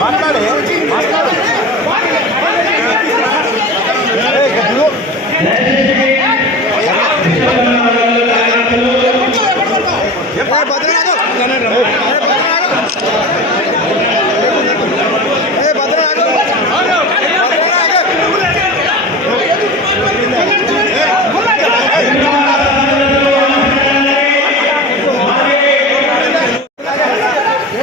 మాట్లాడే. భద్రనాథం భద్రనాథం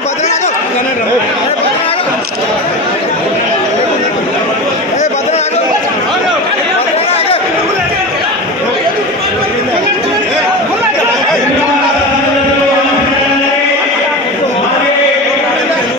ભદ્રા